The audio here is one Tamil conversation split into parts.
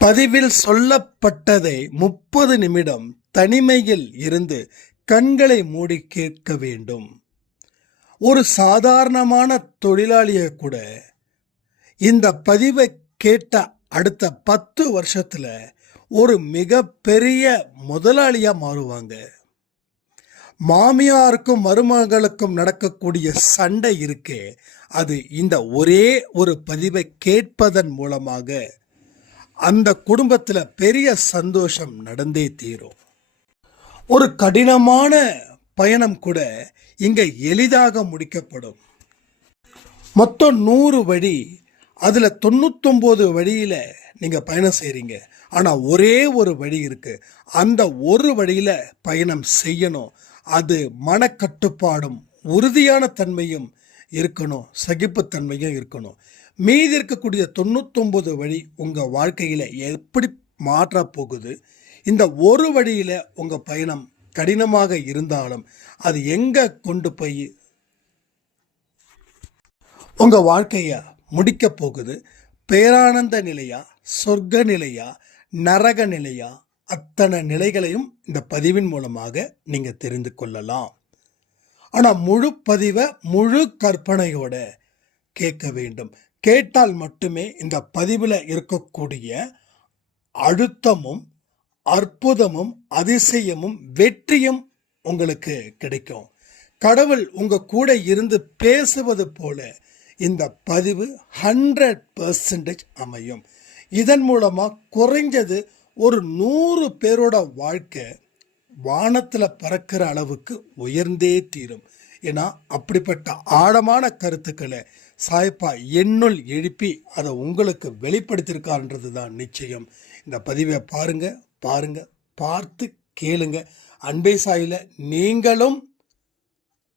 பதிவில் சொல்லப்பட்டதை 30 நிமிடம் தனிமையில் இருந்து கண்களை மூடி கேட்க வேண்டும். ஒரு சாதாரணமான தொழிலாளியை கூட இந்த பதிவை கேட்ட அடுத்த 10 வருஷத்துல ஒரு மிகப்பெரிய முதலாளியா மாறுவாங்க. மாமியாருக்கும் மருமகளுக்கும் நடக்கக்கூடிய சண்டை இருக்கே, அது இந்த ஒரே ஒரு பதிவை கேட்பதன் மூலமாக அந்த குடும்பத்துல பெரிய சந்தோஷம் நடந்தே தீரும். ஒரு கடினமான பயணம் கூட இங்க எளிதாக முடிக்கப்படும். மொத்தம் 100 வழி, அதுல 99 வழியில நீங்க பயணம் செய்றீங்க. ஆனா ஒரே ஒரு வழி இருக்கு. அந்த ஒரு வழியில பயணம் செய்யணும். அது மனக்கட்டுப்பாடும் உறுதியான தன்மையும் இருக்கணும், சகிப்புத்தன்மையும் இருக்கணும். மீதி இருக்கக்கூடிய 99 வழி உங்க வாழ்க்கையில எப்படி மாற்ற போகுது? இந்த ஒரு வழியில உங்க பயணம் கடினமாக இருந்தாலும் அது எங்க கொண்டு போய் உங்க வாழ்க்கைய முடிக்க போகுது? பேரானந்த நிலையா, சொர்க்க நிலையா, நரக நிலையா? அத்தனை நிலைகளையும் இந்த பதிவின் மூலமாக நீங்க தெரிந்து கொள்ளலாம். ஆனா முழு பதிவை முழு கற்பனையோட கேட்க வேண்டும். கேட்டால் மட்டுமே இந்த பதிவுல இருக்கக்கூடிய அழுத்தமும் அற்புதமும் அதிசயமும் வெற்றியும் உங்களுக்கு கிடைக்கும். கடவுள் உங்க கூட இருந்து பேசுவது போல இந்த பதிவு 100% அமையும். இதன் மூலமா குறைஞ்சது ஒரு 100 பேரோட வாழ்க்கை வானத்துல பறக்கிற அளவுக்கு உயர்ந்தே தீரும். ஏன்னா அப்படிப்பட்ட ஆழமான கருத்துக்களை சாய்ப்பா என்னுள் எழுப்பி அதை உங்களுக்கு வெளிப்படுத்தியிருக்காருன்றது தான் நிச்சயம். இந்த பதிவை பாருங்க, பார்த்து கேளுங்க. அன்பே சாயில நீங்களும்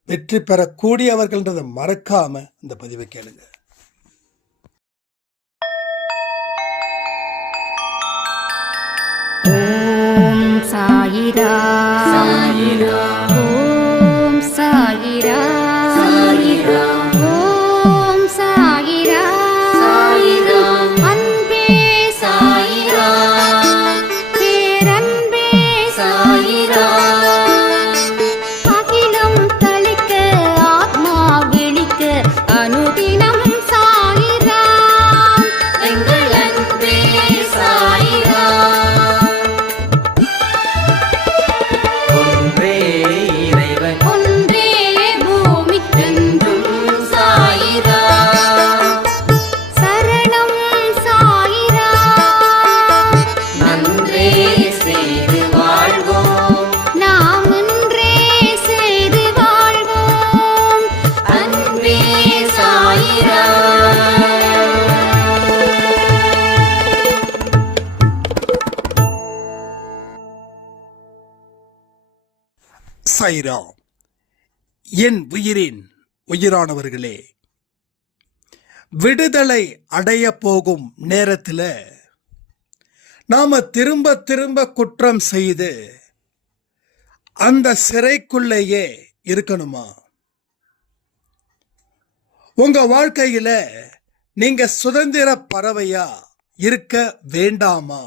வெற்றி பெறக்கூடியவர்கள்ன்றதை மறக்காம இந்த பதிவை கேளுங்க. ஓம் சாயிரா சாயிரா, ஓம் சாயிரா சாயிரா, ஓம் சாயிரா சாயிரா, அன்பே சாயிரா, பேரன்பே சாயிரா, அகிலம் தளிக்க ஆத்மா விழிக்க அனுதினம் சாயிரா, எங்கள் அன்பே சாயிரா. சாயிரா. என் உயிரின் உயிரானவர்களே, விடுதலை அடைய போகும் நேரத்தில் நாம திரும்ப திரும்ப குற்றம் செய்து அந்த சிறைக்குள்ளேயே இருக்கணுமா? உங்க வாழ்க்கையில நீங்க சுதந்திர பறவையா இருக்க வேண்டாமா?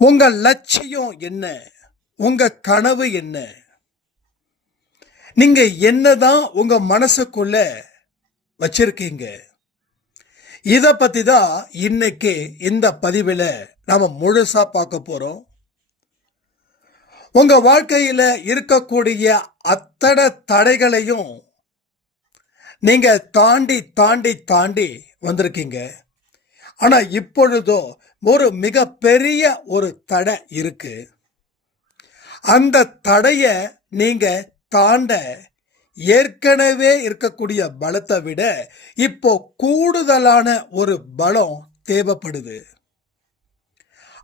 உங்க லட்சியம் என்ன? உங்க கனவு என்ன? நீங்க என்னதான் உங்க மனசுக்குள்ள வச்சிருக்கீங்க? இத பத்தி தான் இன்னைக்கு இந்த பதிவுல நாம முழுசா பார்க்க போறோம். உங்க வாழ்க்கையில இருக்கக்கூடிய அத்தனை தடைகளையும் நீங்க தாண்டி தாண்டி தாண்டி வந்திருக்கீங்க. ஆனா இப்பொழுதோ ஒரு மிகப்பெரிய ஒரு தடை இருக்கு. அந்த தடைய நீங்க தாண்ட ஏற்கனவே இருக்கக்கூடிய பலத்தை விட இப்போ கூடுதலான ஒரு பலம் தேவைப்படுது.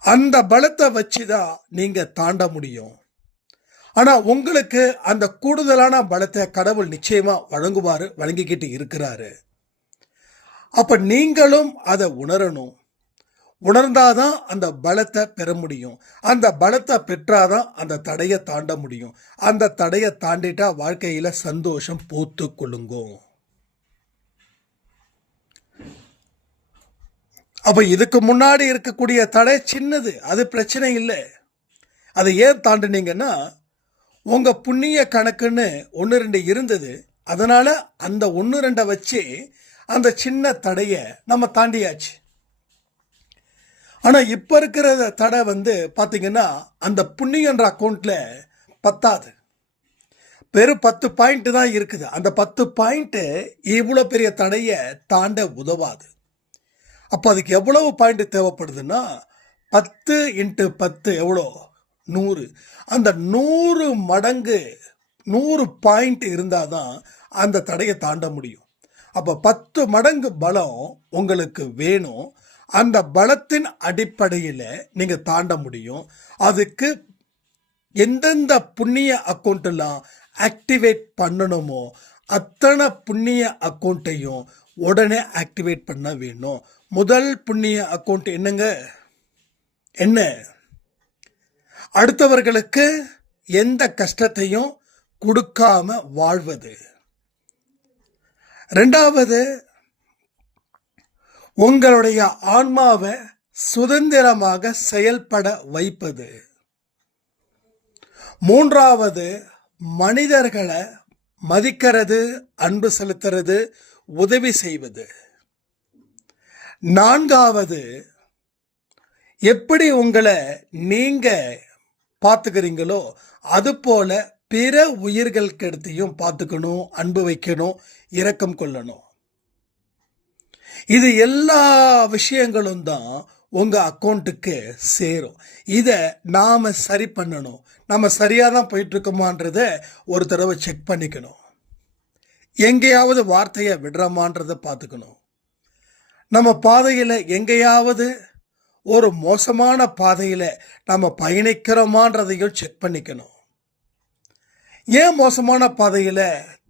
அந்த பலத்தை வச்சுதான் நீங்க தாண்ட முடியும். ஆனா உங்களுக்கு அந்த கூடுதலான பலத்தை கடவுள் நிச்சயமா வழங்கிக்கிட்டு இருக்கிறாரு. அப்ப நீங்களும் அதை உணரணும். உணர்ந்தாதான் அந்த பலத்தை பெற முடியும். அந்த பலத்தை பெற்றாதான் அந்த தடையை தாண்ட முடியும். அந்த தடையை தாண்டிட்டா வாழ்க்கையில சந்தோஷம் பூத்து கொள்ளுங்க. அப்ப இதுக்கு முன்னாடி இருக்கக்கூடிய தடை சின்னது, அது பிரச்சனை இல்லை. அதை ஏன் தாண்டினீங்கன்னா உங்க புண்ணிய கணக்குன்னு 1-2 இருந்தது. அதனால அந்த 1-2 வச்சு அந்த சின்ன தடைய நம்ம தாண்டியாச்சு. ஆனா இப்ப இருக்கிற தடை பாத்தீங்கன்னா அந்த புண்ணியன்ற அக்கௌண்ட்ல பத்தாது, வெறும் 10 பாயிண்ட் தான் இருக்குது. அந்த 10 பாயிண்ட் இவ்வளவு பெரிய தடைய தாண்ட உதவாது. அப்ப அதுக்கு எவ்வளவு பாயிண்ட் தேவைப்படுதுன்னா 10 × 10 எவ்வளோ, 100. அந்த 100 மடங்கு 100 பாயிண்ட் இருந்தாதான் அந்த தடையை தாண்ட முடியும். அப்ப 10 மடங்கு பலம் உங்களுக்கு வேணும். அந்த பலத்தின் அடிப்படையில் நீங்க தாண்ட முடியும். அதுக்கு எந்தெந்த புண்ணிய அக்கௌண்ட் எல்லாம் ஆக்டிவேட் பண்ணணுமோ அத்தனை புண்ணிய அக்கௌண்ட்டையும் உடனே ஆக்டிவேட் பண்ண வேணும். முதல் புண்ணிய அக்கௌண்ட் என்னங்க? என்ன? அடுத்தவர்களுக்கு எந்த கஷ்டத்தையும் கொடுக்காம வாழ்வது. இரண்டாவது, உங்களுடைய ஆன்மாவை சுதந்திரமாக செயல்பட வைப்பது. மூன்றாவது, மனிதர்களை மதிக்கிறது, அன்பு செலுத்துறது, உதவி செய்வது. நான்காவது, எப்படி உங்களை நீங்க பார்த்துக்கிறீங்களோ அது போல பிற உயிர்களுக்கு எடுத்தையும் பார்த்துக்கணும், அன்பு வைக்கணும், இரக்கம் கொள்ளணும். இது எல்லா விஷயங்களும் தான் உங்க அக்கௌண்ட்டுக்கு சேரும். இதை நாம சரி பண்ணணும். நம்ம சரியா தான் போயிட்டு இருக்கோமான்றத ஒரு தடவை செக் பண்ணிக்கணும். எங்கேயாவது வார்த்தையை விடுறோமான்றதை பார்த்துக்கணும். நம்ம பாதையில் எங்கேயாவது ஒரு மோசமான பாதையில் நம்ம பயணிக்கிறோமான்றதையும் செக் பண்ணிக்கணும். ஏன் மோசமான பாதையில்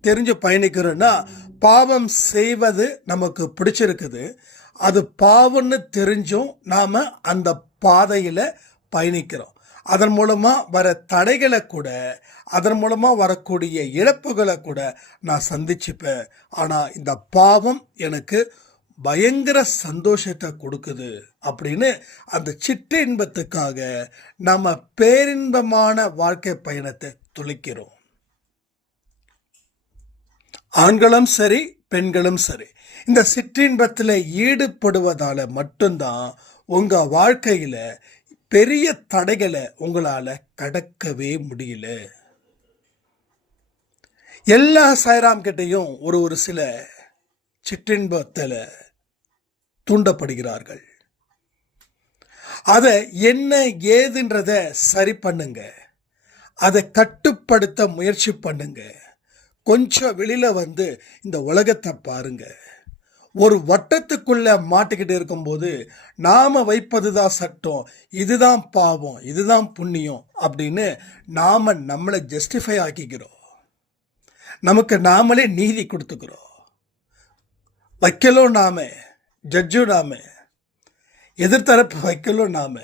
தெரிஞ்சு பயணிக்கிறோன்னா, பாவம் செய்வது நமக்கு பிடிச்சிருக்குது. அது பாவம்னு தெரிஞ்சும் நாம அந்த பாதையில் பயணிக்கிறோம். அதன் மூலமா வர தடைகளை கூட, அதன் மூலமா வரக்கூடிய இழப்புகளை கூட நான் சந்திச்சுப்பேன். ஆனா இந்த பாவம் எனக்கு பயங்கர சந்தோஷத்தை கொடுக்குது அப்படின்னு அந்த சிற்றின்பத்துக்காக நம்ம பேரின்பமான வாழ்க்கை பயணத்தை துளைக்கிறோம். ஆண்களும் சரி, பெண்களும் சரி, இந்த சிற்றின்பத்தில் ஈடுபடுவதால மட்டும்தான் உங்க வாழ்க்கையில பெரிய தடைகளை உங்களால கடக்கவே முடியல. எல்லா சாய்ராம் கிட்டையும் ஒரு சில சிற்றின்பத்தில் தூண்டப்படுகிறார்கள். அதை என்ன ஏதுன்றத சரி பண்ணுங்க. அதை கட்டுப்படுத்த முயற்சி பண்ணுங்க. கொஞ்சம் வெளியில இந்த உலகத்தை பாருங்க. ஒரு வட்டத்துக்குள்ள மாட்டிக்கிட்டு இருக்கும்போது நாம வைப்பதுதான் சட்டம், இதுதான் பாவம், இதுதான் புண்ணியம் அப்படின்னு நாம நம்மளை ஜஸ்டிஃபை ஆக்கிக்கிறோம். நமக்கு நாமளே நீதி கொடுத்துக்கிறோம். வைக்கலும் நாம, ஜட்ஜும் நாம, எதிர்த்தரப்பு வைக்கலும் நாம.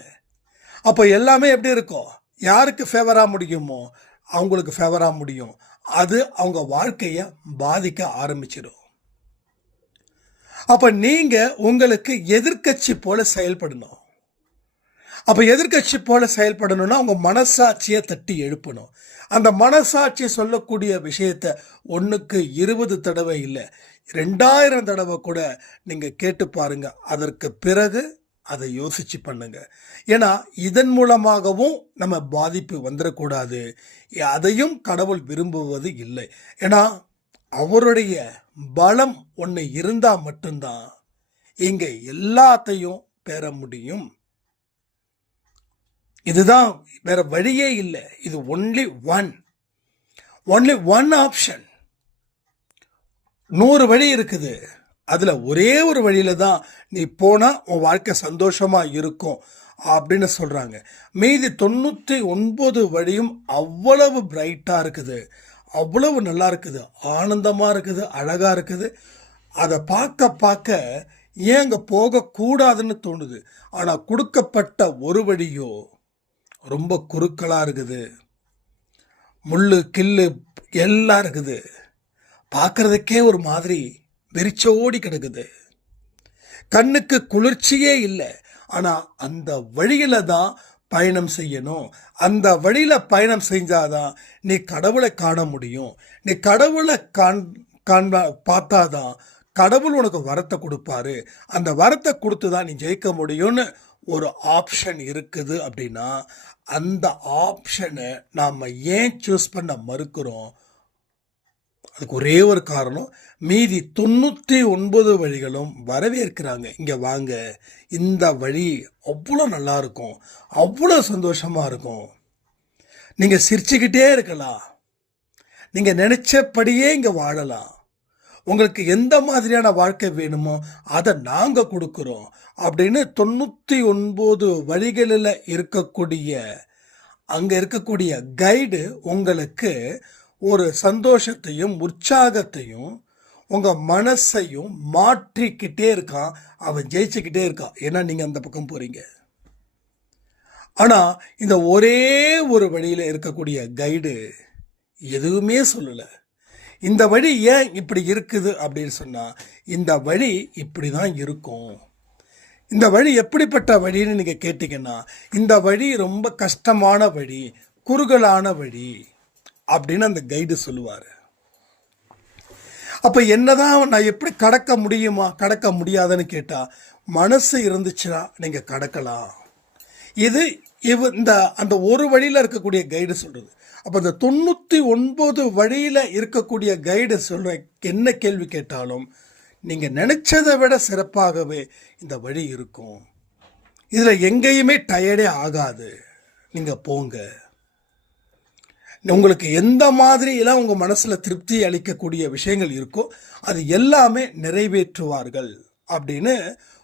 அப்போ எல்லாமே எப்படி இருக்கும்? யாருக்கு ஃபேவரா முடியுமோ அவங்களுக்கு ஃபேவரா முடியும். அது அவங்க வாழ்க்கையை பாதிக்க ஆரம்பிச்சிடும். அப்ப நீங்க உங்களுக்கு எதிர்க்கட்சி போல செயல்படணும். அப்ப எதிர்க்கட்சி போல செயல்படணும்னா உங்க மனசாட்சியை தட்டி எழுப்பணும். அந்த மனசாட்சி சொல்லக்கூடிய விஷயத்த 1க்கு 20 தடவை இல்லை, 2000 தடவை கூட நீங்க கேட்டு பாருங்க. அதற்கு பிறகு அதை யோசிச்சு பண்ணுங்க. ஏன்னா இதன் மூலமாகவும் நம்ம பாதிப்பு வந்துடக்கூடாது. அதையும் கடவுள் விரும்புவது இல்லை. ஏன்னா அவருடைய பலம் ஒன்று இருந்தா மட்டும்தான் இங்க எல்லாத்தையும் பெற முடியும். இதுதான், வேற வழியே இல்லை. இது ஒன்லி ஒன் ஆப்ஷன். 100 வழி இருக்குது. அதுல ஒரே ஒரு வழியில தான் நீ போனா உன் வாழ்க்கை சந்தோஷமா இருக்கும் அப்படின்னு சொல்றாங்க. மீதி 99 வழியும் அவ்வளவு பிரைட்டா இருக்குது, அவ்வளவு நல்லா இருக்குது, ஆனந்தமா இருக்குது, அழகா இருக்குது. அதை பார்க்க பார்க்க ஏன் அங்க போகக்கூடாதுன்னு தோணுது. ஆனா கொடுக்கப்பட்ட ஒரு வழியோ ரொம்ப குறுக்கலா இருக்குது, முள்ளு கில்லு எல்லாம் இருக்குது, பார்க்கறதுக்கே ஒரு மாதிரி வெறிச்சோடி கிடக்குது. கண்ணுக்கு குளிர்ச்சியே இல்லை. ஆனால் அந்த வழியில தான் பயணம் செய்யணும். அந்த வழியில பயணம் செஞ்சாதான் நீ கடவுளை காண முடியும். நீ கடவுளை பார்த்தாதான் கடவுள் உனக்கு வரத்தை கொடுப்பாரு. அந்த வரத்தை கொடுத்து தான் நீ ஜெயிக்க முடியும்னு ஒரு ஆப்ஷன் இருக்குது. அப்படின்னா அந்த ஆப்ஷனை நாம் ஏன் சூஸ் பண்ண மறுக்கிறோம்? அதுக்கு ஒரே ஒரு காரணம், மீதி 99 வழிகளும் வரவேற்கிறாங்க. இங்கே வாங்க, இந்த வழி அவ்வளோ நல்லா இருக்கும், அவ்வளோ சந்தோஷமாக இருக்கும், நீங்கள் சிரிச்சுக்கிட்டே இருக்கலாம், நீங்கள் நினச்சபடியே இங்கே வாழலாம், உங்களுக்கு எந்த மாதிரியான வாழ்க்கை வேணுமோ அதை நாங்கள் கொடுக்குறோம் அப்படின்னு 99 வழிகளில் இருக்கக்கூடிய அங்கே இருக்கக்கூடிய கைடு உங்களுக்கு ஒரு சந்தோஷத்தையும் உற்சாகத்தையும் உங்கள் மனசையும் மாற்றிக்கிட்டே இருக்கான். அவன் ஜெயிச்சுக்கிட்டே இருக்கான். ஏன்னா நீங்கள் அந்த பக்கம் போகிறீங்க. ஆனால் இந்த ஒரே ஒரு வழியில் இருக்கக்கூடிய கைடு எதுவுமே சொல்லலை. இந்த வழி ஏன் இப்படி இருக்குது அப்படின்னு சொன்னால், இந்த வழி இப்படி தான் இருக்கும். இந்த வழி எப்படிப்பட்ட வழின்னு நீங்கள் கேட்டிங்கன்னா, இந்த வழி ரொம்ப கஷ்டமான வழி, குறுகலான வழி அப்படின்னு அந்த கைடு சொல்லுவார். அப்போ என்னதான் நான் எப்படி கடக்க முடியுமா கடக்க முடியாதுன்னு கேட்டால், மனசு இருந்துச்சுன்னா நீங்கள் கடக்கலாம். இது இந்த அந்த ஒரு வழியில் இருக்கக்கூடிய கைடு சொல்கிறது. அப்போ இந்த 99 வழியில் இருக்கக்கூடிய கைடு சொல்கிற என்ன கேள்வி கேட்டாலும் நீங்கள் நினச்சதை விட சிறப்பாகவே இந்த வழி இருக்கும். இதில் எங்கேயுமே டயர்டே ஆகாது. நீங்கள் போங்க, உங்களுக்கு எந்த மாதிரியெல்லாம் உங்கள் மனசில் திருப்தி அளிக்கக்கூடிய விஷயங்கள் இருக்கோ அது எல்லாமே நிறைவேற்றுவார்கள் அப்படின்னு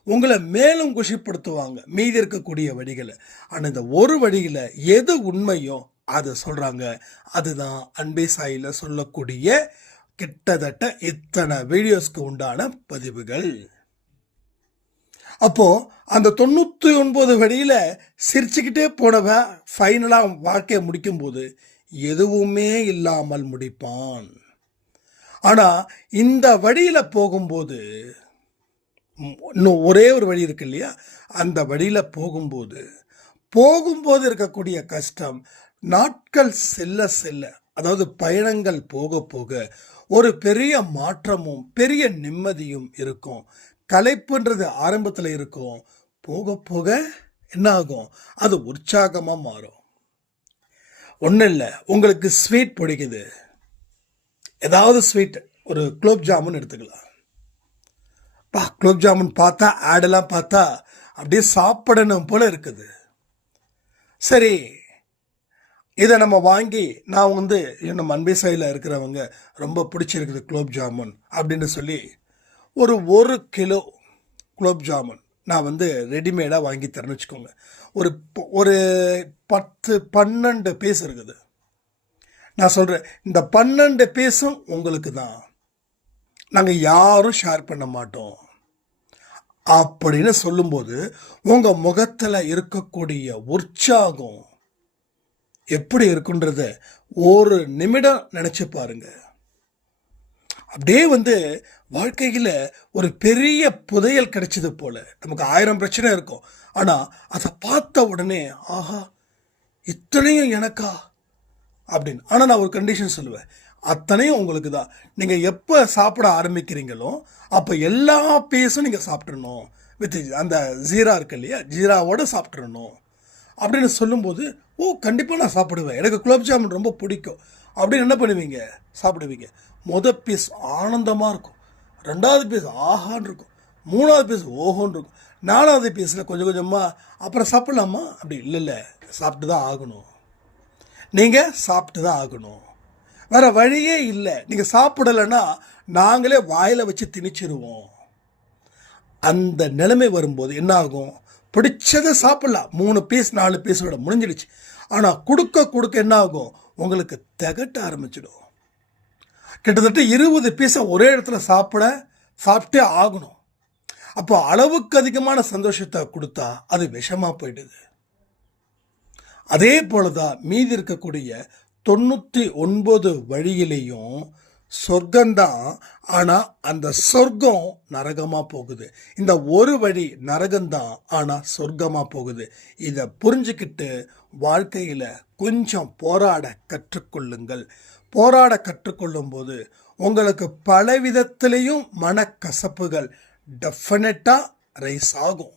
உங்களை மேலும் குஷிப்படுத்துவாங்க மீதி இருக்கக்கூடிய வழிகளை. ஆனால் இந்த ஒரு வழியில் எது உண்மையோ அதை சொல்கிறாங்க. அதுதான் அன்பே சாயில சொல்லக்கூடிய கிட்டத்தட்ட இத்தனை வீடியோஸ்க்கு உண்டான பதிவுகள். அப்போது அந்த 99 வழியில் சிரிச்சுக்கிட்டே போனவன் ஃபைனலாக வாழ்க்கையை முடிக்கும்போது எதுவுமே இல்லாமல் முடிப்பான். ஆனால் இந்த வழியில் போகும்போது இன்னும் ஒரே ஒரு வழி இருக்கு இல்லையா, அந்த வழியில் போகும்போது இருக்கக்கூடிய கஷ்டம் நாட்கள் செல்ல செல்ல, அதாவது பயணங்கள் போக போக ஒரு பெரிய மாற்றமும் பெரிய நிம்மதியும் இருக்கும். களைப்புன்றது ஆரம்பத்தில் இருக்கும், போக போக என்ன ஆகும், அது உற்சாகமாக மாறும். ஒன்றும் இல்லை, உங்களுக்கு ஸ்வீட் பிடிக்குது, ஏதாவது ஸ்வீட், ஒரு குலோப் ஜாமுன் எடுத்துக்கலாம். குலோப் ஜாமுன் பார்த்தா ஆடெல்லாம் பார்த்தா அப்படியே சாப்பிடணும் போல இருக்குது. சரி, இதை நம்ம வாங்கி நான் நம்ம அன்பே சாயில இருக்கிறவங்க ரொம்ப பிடிச்சிருக்குது குலோப் ஜாமுன் அப்படின்னு சொல்லி ஒரு கிலோ குலோப் ஜாமுன் நான் ரெடிமேடாக வாங்கி தரேன்னு வச்சுக்கோங்க. ஒரு 10-12 பீஸ் இருக்குது. நான் சொல்கிறேன், இந்த 12 பீஸும் உங்களுக்கு தான், நாங்கள் யாரும் ஷேர் பண்ண மாட்டோம் அப்படின்னு சொல்லும்போது உங்கள் முகத்தில் இருக்கக்கூடிய உற்சாகம் எப்படி இருக்குன்றத ஒரு நிமிடம் நினச்சி பாருங்க. அப்படியே வாழ்க்கையில் ஒரு பெரிய புதையல் கிடைச்சது போல. நமக்கு 1000 பிரச்சனை இருக்கும், ஆனால் அதை பார்த்த உடனே ஆஹா இத்தனையும் எனக்கா அப்படின்னு. ஆனால் நான் ஒரு கண்டிஷன் சொல்லுவேன், அத்தனையும் உங்களுக்கு தான். நீங்கள் எப்போ சாப்பிட ஆரம்பிக்கிறீங்களோ அப்போ எல்லா பீஸும் நீங்கள் சாப்பிட்றணும். வித் அந்த ஜீரா இருக்கு இல்லையா, ஜீராவோடு சாப்பிட்றணும் அப்படின்னு சொல்லும்போது, ஓ கண்டிப்பாக நான் சாப்பிடுவேன், எனக்கு குலோப் ஜாமுன் ரொம்ப பிடிக்கும் அப்படின்னு என்ன பண்ணுவீங்க, சாப்பிடுவீங்க. மொதல் பீஸ் ஆனந்தமாக இருக்கும், 2வது பீஸ் ஆஹான்னு இருக்கும், 3வது பீஸ் ஓஹோன்னு இருக்கும், 4வது பீஸில் கொஞ்சம் கொஞ்சமாக அப்புறம் சாப்பிட்லாமா, அப்படி இல்லை, சாப்பிட்டு தான் ஆகணும். நீங்கள் சாப்பிட்டு தான் ஆகணும், வேறு வழியே இல்லை. நீங்கள் சாப்பிடலைன்னா நாங்களே வாயில் வச்சு திணிச்சிருவோம். அந்த நிலைமை வரும்போது என்ன ஆகும், பிடிச்சதை சாப்பிட்லாம், 3 பீஸ் 4 பீஸோட முடிஞ்சிடுச்சு. ஆனால் கொடுக்க என்ன ஆகும், உங்களுக்கு திகட்ட ஆரம்பிச்சிடும். கிட்டத்தட்ட 20 பீஸை ஒரே இடத்துல சாப்பிட்டே ஆகணும். அப்போ அளவுக்கு அதிகமான சந்தோஷத்தை கொடுத்தா அது விஷமாக போயிடுது. அதே போல தான் மீதி இருக்கக்கூடிய 99 வழியிலையும் சொர்க்கம்தான், ஆனா அந்த சொர்க்கம் நரகமா போகுது. இந்த ஒரு வழி நரகம்தான், ஆனா சொர்க்கமா போகுது. இதை புரிஞ்சுக்கிட்டு வாழ்க்கையில கொஞ்சம் போராட கற்றுக்கொள்ளுங்கள். போராட கற்றுக்கொள்ளும் போது உங்களுக்கு பல விதத்திலையும் மனக்கசப்புகள் டெஃபினட்டா ரைஸ் ஆகும்.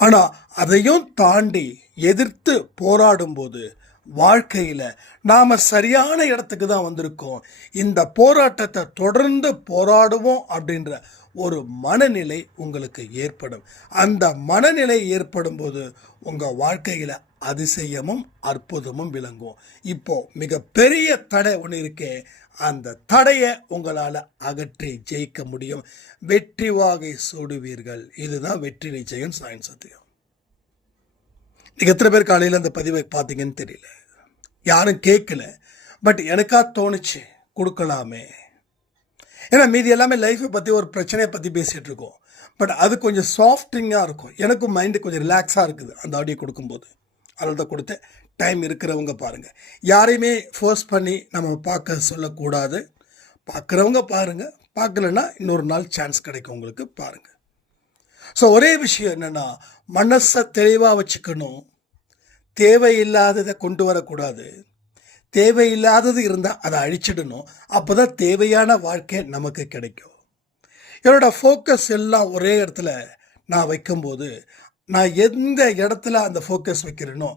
ஆனா அதையும் தாண்டி எதிர்த்து போராடும்போது வாழ்க்கையில நாம சரியான இடத்துக்கு தான் வந்திருக்கோம். இந்த போராட்டத்தை தொடர்ந்து போராடுவோம் அப்படின்ற ஒரு மனநிலை உங்களுக்கு ஏற்படும். அந்த மனநிலை ஏற்படும் போது உங்க வாழ்க்கையில அதிசயமும் அற்புதமும் விளங்கும். இப்போ மிகப்பெரிய தடை ஒன்று இருக்கே, அந்த தடையை உங்களால் அகற்றி ஜெயிக்க முடியும். வெற்றி வாகை சூடுவீர்கள். இதுதான் வெற்றி நிச்சயம் சாயின் சத்தியம். நீங்கள் எத்தனை பேர் காலையில் அந்த பதிவை பார்த்தீங்கன்னு தெரியல, யாரும் கேட்கல. பட் எனக்கா தோணுச்சு கொடுக்கலாமே. ஏன்னா மீதி எல்லாமே லைஃப்பை பற்றி ஒரு பிரச்சனையை பற்றி பேசிகிட்டு இருக்கோம். பட் அது கொஞ்சம் சாஃப்டிங்காக இருக்கும். எனக்கும் மைண்டு கொஞ்சம் ரிலாக்ஸாக இருக்குது அந்த ஆடியோ கொடுக்கும்போது. அதில் தான் கொடுத்தேன். டைம் இருக்கிறவங்க பாருங்கள். யாரையுமே ஃபோர்ஸ் பண்ணி நம்ம பார்க்க சொல்லக்கூடாது. பார்க்குறவங்க பாருங்கள், பார்க்கலன்னா இன்னொரு நாள் சான்ஸ் கிடைக்கும் உங்களுக்கு, பாருங்கள். ஸோ ஒரே விஷயம் என்னென்னா, மனசை தெளிவாக வச்சுக்கணும். தேவையில்லாததை கொண்டு வரக்கூடாது. தேவையில்லாதது இருந்தால் அதை அழிச்சிடணும். அப்போ தான் தேவையான வாழ்க்கை நமக்கு கிடைக்கும். என்னோடய ஃபோக்கஸ் எல்லாம் ஒரே இடத்துல நான் வைக்கும்போது, நான் எந்த இடத்துல அந்த ஃபோக்கஸ் வைக்கிறேனோ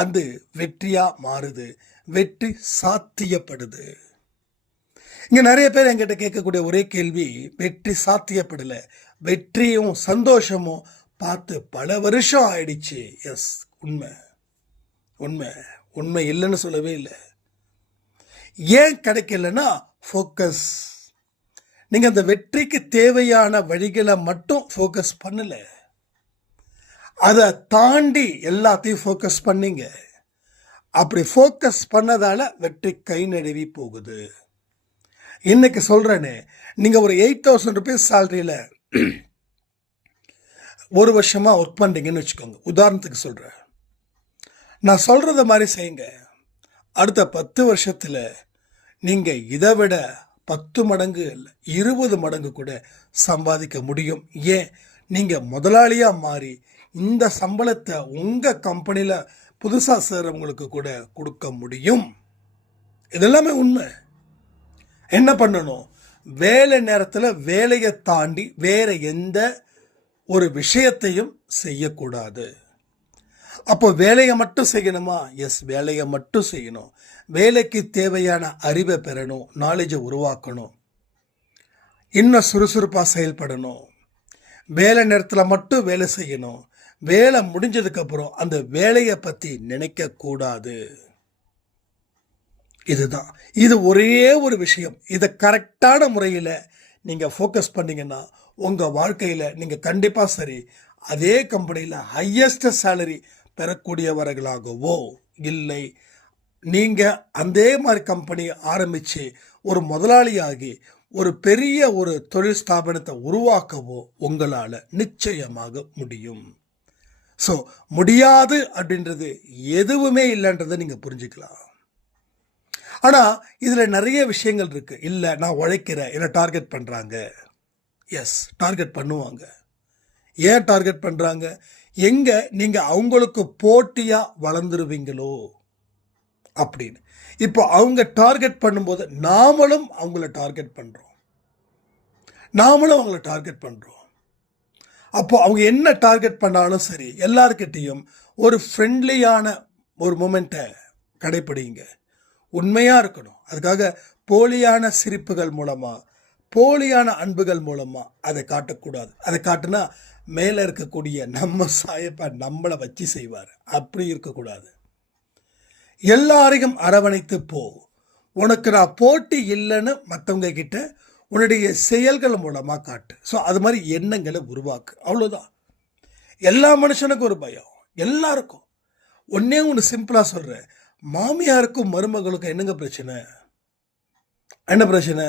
அது வெற்றியாக மாறுது, வெற்றி சாத்தியப்படுது. இங்கே நிறைய பேர் என்கிட்ட கேட்கக்கூடிய ஒரே கேள்வி, வெற்றி சாத்தியப்படலை, வெற்றியும் சந்தோஷமும் பார்த்து பல வருஷம் ஆயிடுச்சு. எஸ், உண்மை உண்மை உண்மை இல்லைன்னு சொல்லவே இல்லை. ஏன் கிடைக்கலன்னா ஃபோக்கஸ். நீங்கள் அந்த வெற்றிக்கு தேவையான வழிகளை மட்டும் ஃபோக்கஸ் பண்ணலை, அதை தாண்டி எல்லாத்தையும் ஃபோக்கஸ் பண்ணீங்க. அப்படி ஃபோக்கஸ் பண்ணதால வெற்றி கை நழுவி போகுது. இன்னைக்கு சொல்கிறேனே, நீங்கள் ஒரு 8,000 rupees சேலரியில் ஒரு வருஷமாக ஒர்க் பண்ணுறீங்கன்னு வச்சுக்கோங்க. உதாரணத்துக்கு சொல்கிறேன். நான் சொல்கிறத மாதிரி செய்யுங்க. அடுத்த 10 வருஷத்தில் நீங்கள் இதை விட 10 மடங்கு 20 மடங்கு கூட சம்பாதிக்க முடியும். ஏன், நீங்கள் முதலாளியாக மாறி இந்த சம்பளத்தை உங்கள் கம்பெனியில் புதுசாக சேர்றவங்களுக்கு கூட கொடுக்க முடியும். இதெல்லாமே உண்மை. என்ன பண்ணணும், வேலை நேரத்தில் வேலையை தாண்டி வேற எந்த ஒரு விஷயத்தையும் செய்யக்கூடாது. அப்போ வேலையை மட்டும் செய்யணுமா? எஸ், வேலையை மட்டும் செய்யணும். வேலைக்கு தேவையான அறிவை பெறணும், நாலேஜை உருவாக்கணும், இன்னும் சுறுசுறுப்பாக செயல்படணும். வேலை நேரத்தில் மட்டும் வேலை செய்யணும். வேலை முடிஞ்சதுக்கப்புறம் அந்த வேலையை பற்றி நினைக்கக்கூடாது. இதுதான், இது ஒரே ஒரு விஷயம். இதை கரெக்டான முறையில் நீங்கள் ஃபோக்கஸ் பண்ணிங்கன்னா உங்கள் வாழ்க்கையில் நீங்கள் கண்டிப்பாக சரி அதே கம்பெனியில் ஹையஸ்ட் சேலரி பெறக்கூடியவர்களாகவோ, இல்லை நீங்கள் அதே மாதிரி கம்பெனி ஆரம்பித்து ஒரு முதலாளியாகி ஒரு பெரிய ஒரு தொழில் ஸ்தாபனத்தை உருவாக்கவோ உங்களால் நிச்சயமாக முடியும். ஸோ முடியாது அப்படின்றது எதுவுமே இல்லைன்றதை நீங்கள் புரிஞ்சுக்கலாம். ஆனால் இதில் நிறைய விஷயங்கள் இருக்குது. இல்லை, நான் உழைக்கிறேன், என்னை டார்கெட் பண்ணுறாங்க. எஸ், டார்கெட் பண்ணுவாங்க. ஏன் டார்கெட் பண்ணுறாங்க? எங்கே நீங்கள் அவங்களுக்கு போட்டியாக வளர்ந்துருவீங்களோ அப்படின்னு. இப்போ அவங்க டார்கெட் பண்ணும்போது நாமளும் அவங்கள டார்கெட் பண்ணுறோம். அப்போ அவங்க என்ன டார்கெட் பண்ணாலும் சரி, எல்லார்கிட்டையும் ஒரு ஃப்ரெண்ட்லியான ஒரு மூமெண்ட்டை கடைப்பிடிங்க. உண்மையாக இருக்கணும். அதுக்காக போலியான சிரிப்புகள் மூலமாக, போலியான அன்புகள் மூலமாக அதை காட்டக்கூடாது. அதை காட்டுனா மேலே இருக்கக்கூடிய நம்ம சாயப்பா நம்மளை வச்சு செய்வார். அப்படி இருக்கக்கூடாது. எல்லாரையும் அரவணைத்து போ. உனக்கு நான் போட்டி இல்லைன்னு மற்றவங்க கிட்ட உன்னுடைய செயல்கள் மூலமாக காட்டு. ஸோ அது மாதிரி எண்ணங்களை உருவாக்கு. அவ்வளோதான். எல்லா மனுஷனுக்கும் ஒரு பயம், எல்லாருக்கும். ஒன்றே ஒன்று சிம்பிளாக சொல்கிறேன், மாமியாருக்கும் மருமகளுக்கும் என்னங்க பிரச்சனை? என்ன பிரச்சனை?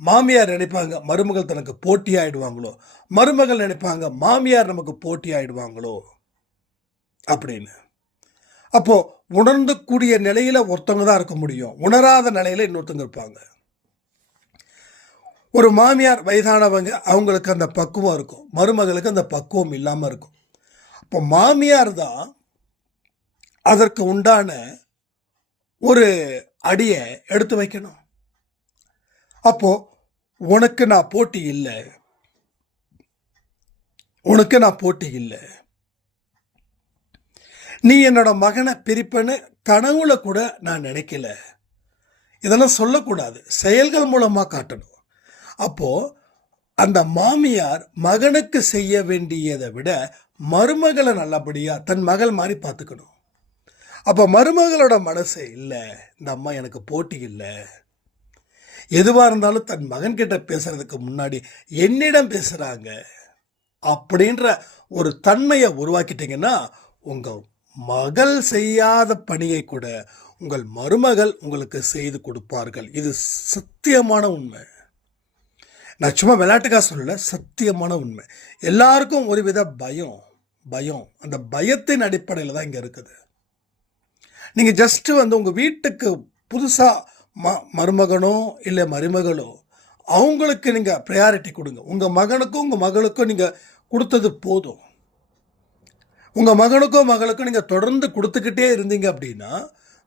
மாமியார் நினைப்பாங்க மருமகள் தனக்கு போட்டி ஆயிடுவாங்களோ, மருமகள் நினைப்பாங்க மாமியார் நமக்கு போட்டி ஆயிடுவாங்களோ அப்படின்னு. அப்போ உணர்ந்தக்கூடிய நிலையில ஒருத்தவங்க தான் இருக்க முடியும், உணராத நிலையில இன்னொருத்தவங்க இருப்பாங்க. ஒரு மாமியார் வயதானவங்க, அவங்களுக்கு அந்த பக்குவம் இருக்கும், மருமகளுக்கு அந்த பக்குவம் இல்லாம இருக்கும். அப்போ மாமியார் தான் அதற்கு உண்டான ஒரு அடியை எடுத்து வைக்கணும். அப்போ உனக்கு நான் போட்டி இல்லை, உனக்கு நான் போட்டி இல்லை, நீ என்னோட மகனை பிரிப்பேன்னு கனவுல கூட நான் நினைக்கல, இதெல்லாம் சொல்லக்கூடாது, செயல்கள் மூலமா காட்டணும். அப்போ அந்த மாமியார் மகனுக்கு செய்ய வேண்டியதை விட மருமகளை நல்லபடியா தன் மகள் மாதிரி பார்த்துக்கணும். அப்போ மருமகளோட மனசு இல்லை, இந்த அம்மா எனக்கு போட்டி இல்லை, எதுவாக இருந்தாலும் தன் மகன்கிட்ட பேசுறதுக்கு முன்னாடி என்னிடம் பேசுறாங்க அப்படின்ற ஒரு தன்மையை உருவாக்கிட்டீங்கன்னா உங்கள் மகள் செய்யாத பணியை கூட உங்கள் மருமகள் உங்களுக்கு செய்து கொடுப்பார்கள். இது சத்தியமான உண்மை. நான் சும்மா விளையாட்டுக்காக சொல்லல, சத்தியமான உண்மை. எல்லாருக்கும் ஒரு வித பயம், அந்த பயத்தின் அடிப்படையில் தான் இங்கே இருக்குது. நீங்கள் ஜஸ்ட்டு உங்கள் வீட்டுக்கு புதுசாக மருமகனோ இல்லை மருமகளோ அவங்களுக்கு நீங்கள் ப்ரையாரிட்டி கொடுங்க. உங்கள் மகனுக்கும் உங்கள் மகளுக்கும் நீங்கள் கொடுத்தது போதும். உங்கள் மகனுக்கோ மகளுக்கும் நீங்கள் தொடர்ந்து கொடுத்துக்கிட்டே இருந்தீங்க அப்படின்னா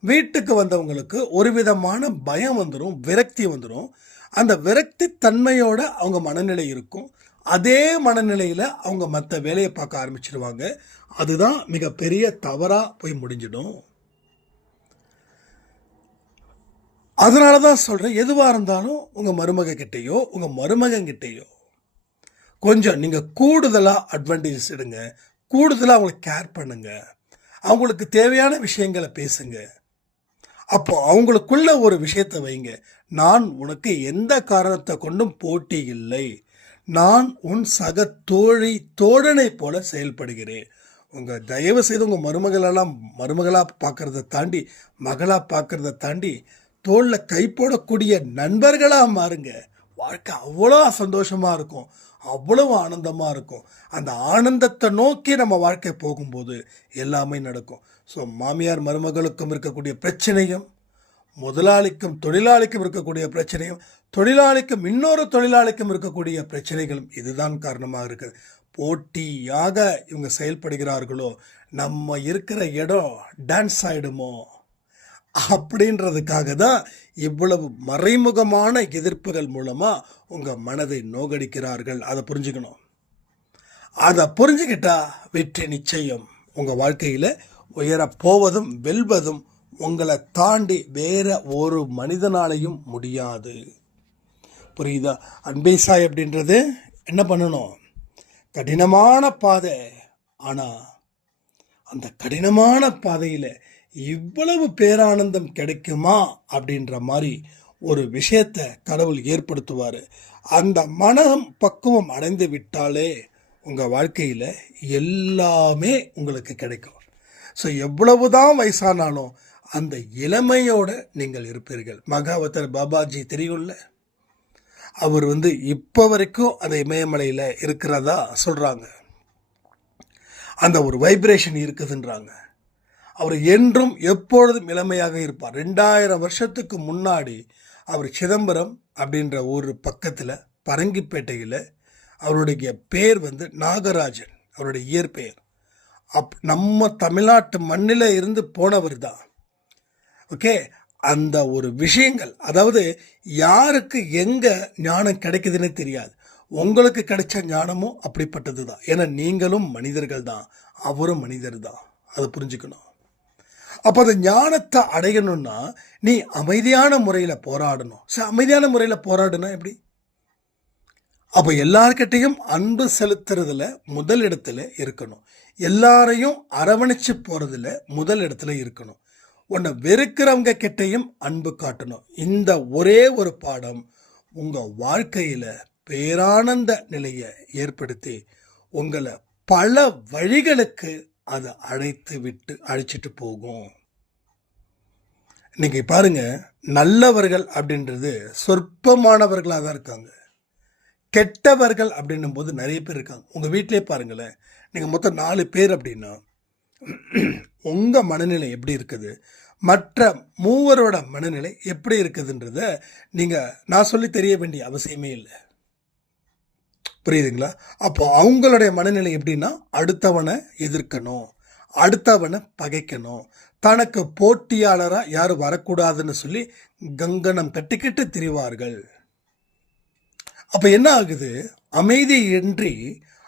வீட்டுக்கு வந்தவங்களுக்கு ஒரு விதமான பயம் வந்துடும், விரக்தி வந்துடும். அந்த விரக்தி தன்மையோட அவங்க மனநிலை இருக்கும். அதே மனநிலையில் அவங்க மற்ற வேலையை பார்க்க ஆரம்பிச்சிடுவாங்க. அதுதான் மிகப்பெரிய தவறாக போய் முடிஞ்சிடும். அதனால தான் சொல்கிறேன், எதுவாக இருந்தாலும் உங்கள் மருமக கிட்டேயோ உங்கள் மருமகன்கிட்டேயோ கொஞ்சம் நீங்கள் கூடுதலாக அட்வான்டேஜஸ் எடுங்க, கூடுதலாக அவங்களுக்கு கேர் பண்ணுங்க, அவங்களுக்கு தேவையான விஷயங்களை பேசுங்க. அப்போ அவங்களுக்குள்ள ஒரு விஷயத்தை வைங்க, நான் உனக்கு எந்த காரணத்தை கொண்டும் போட்டி இல்லை, நான் உன் சக தோழனை போல செயல்படுகிறேன். உங்கள் தயவு செய்து உங்கள் மருமகளெல்லாம் மருமகளாக பார்க்குறத தாண்டி, மகளாக பார்க்குறத தாண்டி தோளில் கை போடக்கூடிய நண்பர்களாக மாறுங்க. வாழ்க்கை அவ்வளோ சந்தோஷமாக இருக்கும், அவ்வளவு ஆனந்தமாக இருக்கும். அந்த ஆனந்தத்தை நோக்கி நம்ம வாழ்க்கை போகும்போது எல்லாமே நடக்கும். ஸோ மாமியார் மருமகளுக்கும் இருக்கக்கூடிய பிரச்சனையும், முதலாளிக்கும் தொழிலாளிக்கும் இருக்கக்கூடிய பிரச்சனையும், தொழிலாளிக்கும் இன்னொரு தொழிலாளிக்கும் இருக்கக்கூடிய பிரச்சனைகளும் இதுதான் காரணமாக இருக்குது. போட்டியாக இவங்க செயல்படுகிறார்களோ நம்ம இருக்கிற இடம் டான்ஸ் ஆகிடுமோ அப்படின்றதுக்காக தான் இவ்வளவு மறைமுகமான எதிர்ப்புகள் மூலமாக உங்கள் மனதை நோகடிக்கிறார்கள். அதை புரிஞ்சுக்கணும். அதை புரிஞ்சுக்கிட்டா வெற்றி நிச்சயம். உங்கள் வாழ்க்கையில் உயரப்போவதும் வெல்வதும் உங்களை தாண்டி வேற ஒரு மனிதனாலையும் முடியாது. புரியுதா? அன்பேசாய் அப்படின்றது என்ன பண்ணணும்? கடினமான பாதை. ஆனால் அந்த கடினமான பாதையில் இவ்வளவு பேரானந்தம் கிடைக்குமா அப்படின்ற மாதிரி ஒரு விஷயத்தை கடவுள் ஏற்படுத்துவார். அந்த மனம் பக்குவம் அடைந்து விட்டாலே உங்கள் வாழ்க்கையில் எல்லாமே உங்களுக்கு கிடைக்கும். ஸோ எவ்வளவுதான் வயசானாலும் அந்த இளமையோடு நீங்கள் இருப்பீர்கள். மகாவதர் பாபாஜி தெரியும்ல, அவர் இப்போ வரைக்கும் அந்த இமயமலையில் இருக்கிறதா சொல்கிறாங்க. அந்த ஒரு வைப்ரேஷன் இருக்குதுன்றாங்க. அவர் என்றும் எப்பொழுதும் இளமையாக இருப்பார். 2000 வருஷத்துக்கு முன்னாடி அவர் சிதம்பரம் அப்படின்ற ஒரு பக்கத்தில் பரங்கிப்பேட்டையில் அவருடைய பேர் நாகராஜன், அவருடைய இயற்பெயர். நம்ம தமிழ்நாட்டு மண்ணில் இருந்து போனவர் தான். ஓகே, அந்த ஒரு விஷயங்கள், அதாவது யாருக்கு எங்கே ஞானம் கிடைக்குதுன்னு தெரியாது. உங்களுக்கு கிடைச்ச ஞானமும் அப்படிப்பட்டது தான். ஏன்னா நீங்களும் மனிதர்கள் தான், அவரும் மனிதர் தான். அதை புரிஞ்சுக்கணும். அப்போ அந்த ஞானத்தை அடையணும்னா நீ அமைதியான முறையில் போராடணும். சரி, அமைதியான முறையில் போராடுனா எப்படி? அப்போ எல்லார்கிட்டையும் அன்பு செலுத்துறதுல முதல் இடத்துல இருக்கணும். எல்லாரையும் அரவணைச்சு போகிறதுல முதல் இடத்துல இருக்கணும். உன்னை வெறுக்கிறவங்க கிட்டையும் அன்பு காட்டணும். இந்த ஒரே ஒரு பாடம் உங்கள் வாழ்க்கையில் பேரானந்த நிலையை ஏற்படுத்தி உங்களை பல வழிகளுக்கு அதை அழைச்சிட்டு போகும். இன்னைக்கு பாருங்க, நல்லவர்கள் அப்படின்றது சொற்பமானவர்களாக தான் இருக்காங்க. கெட்டவர்கள் அப்படின்னும் போது நிறைய பேர் இருக்காங்க. உங்கள் வீட்டிலே பாருங்களேன், நீங்கள் மொத்தம் 4 பேர் அப்படின்னா உங்கள் மனநிலை எப்படி இருக்குது, மற்ற மூவரோட மனநிலை எப்படி இருக்குதுன்றத நான் சொல்லி தெரிய வேண்டிய அவசியமே இல்லை. புரியுதுங்களா? அப்போ அவங்களுடைய மனநிலை எப்படின்னா, அடுத்தவனை எதிர்க்கணும், அடுத்தவனை பகைக்கணும், தனக்கு போட்டியாளராக யாரும் வரக்கூடாதுன்னு சொல்லி கங்கணம் கட்டிக்கிட்டு திரிவார்கள். அப்போ என்ன ஆகுது, அமைதியின்றி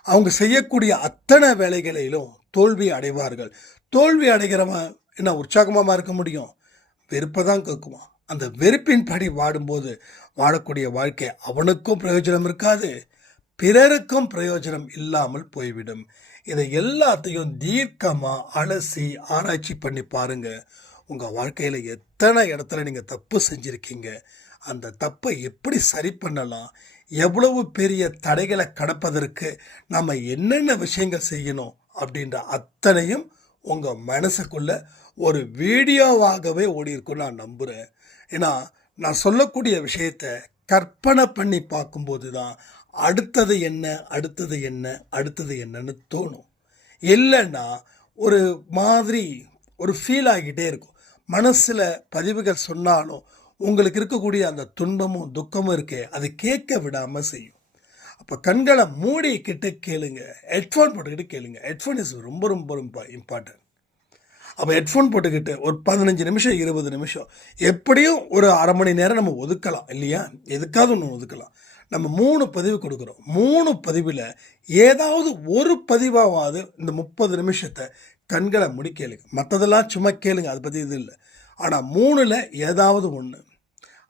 அவங்க செய்யக்கூடிய அத்தனை வேலைகளிலும் தோல்வி அடைவார்கள். தோல்வி அடைகிறவன் என்ன உற்சாகமாக இருக்க முடியும்? வெறுப்பை தான் கேட்குவான். அந்த வெறுப்பின் படி வாடும்போது வாழக்கூடிய வாழ்க்கை அவனுக்கும் பிரயோஜனம் இருக்காது, பிறருக்கும் பிரயோஜனம் இல்லாமல் போய்விடும். இதை எல்லாத்தையும் தீர்க்கமாக அலசி ஆராய்ச்சி பண்ணி பாருங்க. உங்கள் வாழ்க்கையில் எத்தனை இடத்துல நீங்கள் தப்பு செஞ்சுருக்கீங்க, அந்த தப்பை எப்படி சரி பண்ணலாம், எவ்வளவு பெரிய தடைகளை கடப்பதற்கு நம்ம என்னென்ன விஷயங்கள் செய்யணும் அப்படின்ற அத்தனையும் உங்கள் மனசுக்குள்ள ஒரு வீடியோவாகவே ஓடி இருக்குன்னு நான் நம்புகிறேன். ஏன்னா நான் சொல்லக்கூடிய விஷயத்தை கற்பனை பண்ணி பார்க்கும்போது தான் அடுத்தது என்ன அடுத்தது என்ன அடுத்தது என்னன்னு தோணும். இல்லைன்னா ஒரு மாதிரி ஒரு ஃபீல் ஆகிட்டே இருக்கும். மனசில் பதிவுகள் சொன்னாலும் உங்களுக்கு இருக்கக்கூடிய அந்த துன்பமும் துக்கமும் இருக்கே, அது கேட்க விடாமல் செய்யும். அப்போ கண்களை மூடிக்கிட்டு கேளுங்க, ஹெட்ஃபோன் போட்டுக்கிட்டு கேளுங்க. ஹெட்ஃபோன் இஸ் ரொம்ப ரொம்ப ரொம்ப இம்பார்ட்டன்ட். அப்போ ஹெட்ஃபோன் போட்டுக்கிட்டு ஒரு 15 நிமிஷம் 20 நிமிஷம் எப்படியும் ஒரு அரை மணி நேரம் நம்ம ஒதுக்கலாம் இல்லையா? எதுக்காவது ஒன்று ஒதுக்கலாம். நம்ம 3 பதிவு கொடுக்குறோம். 3 பதிவில் ஏதாவது ஒரு பதிவாவது இந்த 30 நிமிஷத்தை கண்களை மூடி கேளுங்க. மற்றதெல்லாம் சும்மா கேளுங்க, அதை பற்றி இது இல்லை. ஆனால் 3ல் ஏதாவது ஒன்று.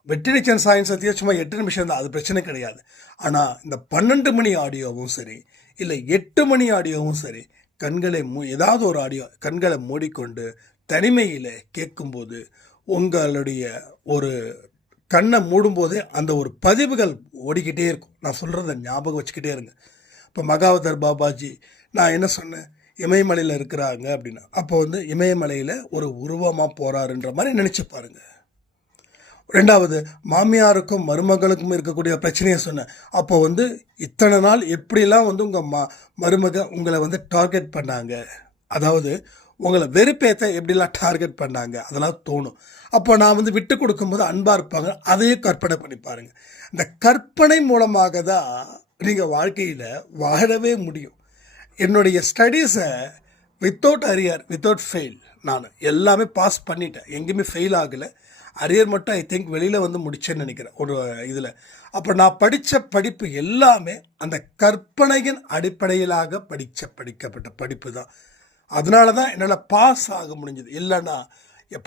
வெற்றினிச்சன் சாயின் சத்தியா சும்மா 8 நிமிஷம் தான், அது பிரச்சனை கிடையாது. ஆனால் இந்த 12 மணி ஆடியோவும் சரி, இல்லை 8 மணி ஆடியோவும் சரி, கண்களை ஏதாவது ஒரு ஆடியோ கண்களை மூடிக்கொண்டு தனிமையில் கேட்கும்போது உங்களுடைய ஒரு கண்ணை மூடும்போதே அந்த ஒரு பதிவுகள் ஓடிக்கிட்டே இருக்கும். நான் சொல்கிறத ஞாபகம் வச்சுக்கிட்டே இருங்க. இப்போ மகாவதர் பாபாஜி நான் என்ன சொன்னேன், இமயமலையில் இருக்கிறாங்க அப்படின்னா, அப்போ இமயமலையில் ஒரு உருவமாக போகிறாருன்ற மாதிரி நினச்சி பாருங்க. 2வது, மாமியாருக்கும் மருமகளுக்கும் இருக்கக்கூடிய பிரச்சனையை சொன்னேன். அப்போ இத்தனை நாள் எப்படிலாம் உங்கள் மருமக உங்களை டார்கெட் பண்ணாங்க, அதாவது உங்களை வெறுப்பேற்ற எப்படிலாம் டார்கெட் பண்ணாங்க, அதெல்லாம் தோணும். அப்போ நான் விட்டு கொடுக்கும்போது அன்பாக இருப்பாங்க, அதையும் கற்பனை பண்ணி பாருங்கள். இந்த கற்பனை மூலமாக தான் நீங்கள் வாழ்க்கையில் வாழவே முடியும். என்னுடைய ஸ்டடீஸை வித்தவுட் அரியர் வித்தவுட் ஃபெயில் நான் எல்லாமே பாஸ் பண்ணிட்டேன், எங்கேயுமே ஃபெயில் ஆகலை. அரியர் மட்டும் ஐ திங்க் வெளியில் முடிச்சேன்னு நினைக்கிறேன் ஒரு இதில். அப்போ நான் படித்த படிப்பு எல்லாமே அந்த கற்பனையின் அடிப்படையிலாக படிக்கப்பட்ட படிப்பு தான். அதனால தான் என்னால் பாஸ் ஆக முடிஞ்சது. இல்லைன்னா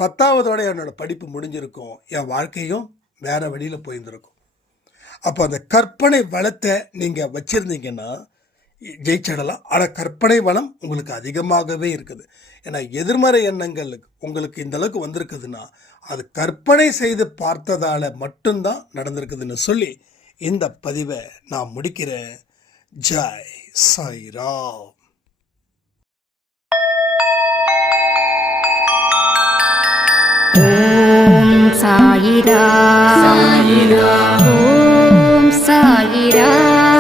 10வதோட என்னோடய படிப்பு முடிஞ்சிருக்கும், என் வாழ்க்கையும் வேறு வழியில் போயிருந்திருக்கும். அப்போ அந்த கற்பனை வளத்தை நீங்கள் வச்சுருந்தீங்கன்னா ஜெயிச்சிடலாம். ஆனால் கற்பனை வளம் உங்களுக்கு அதிகமாகவே இருக்குது. ஏன்னா எதிர்மறை எண்ணங்கள் உங்களுக்கு இந்த அளவுக்கு வந்திருக்குதுன்னா அது கற்பனை செய்து பார்த்ததால் மட்டும்தான் நடந்திருக்குதுன்னு சொல்லி இந்த பதிவை நான் முடிக்கிறேன். ஜெய் சாய்ராம். ஓம் சாயிரா சாயிரா, ஓம் சாயிரா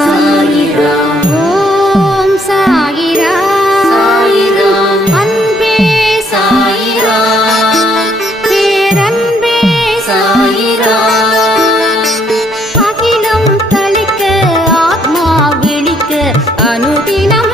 சாயிரா, ஓம் சாயிரா சாயிரா, அன்பே சாயிரா, பேரன்பே சாயிரா, அகிலம் தளிக்க ஆத்மா விழிக்க அனுதினம்